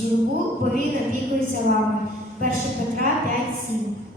журбу, бо він опікується вами. 1 Петра 5,7.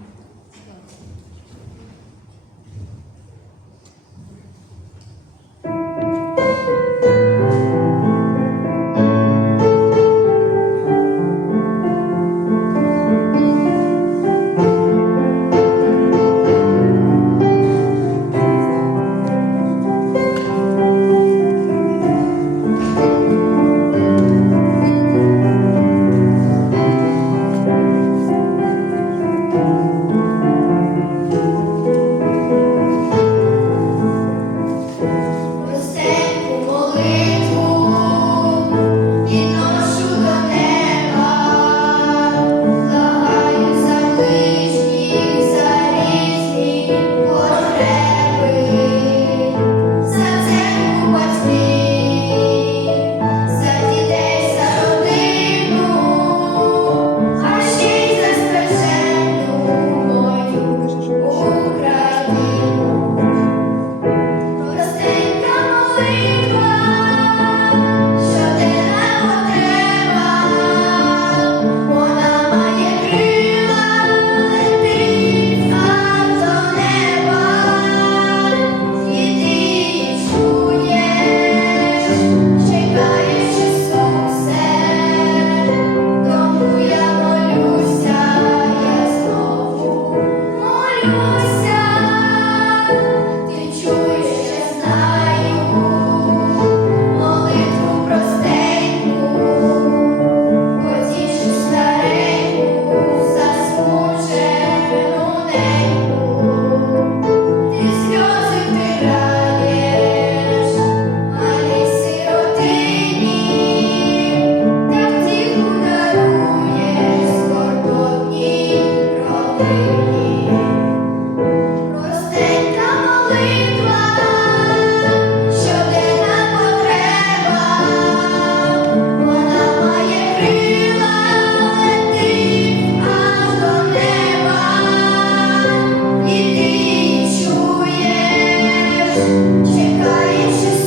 Чекаєш.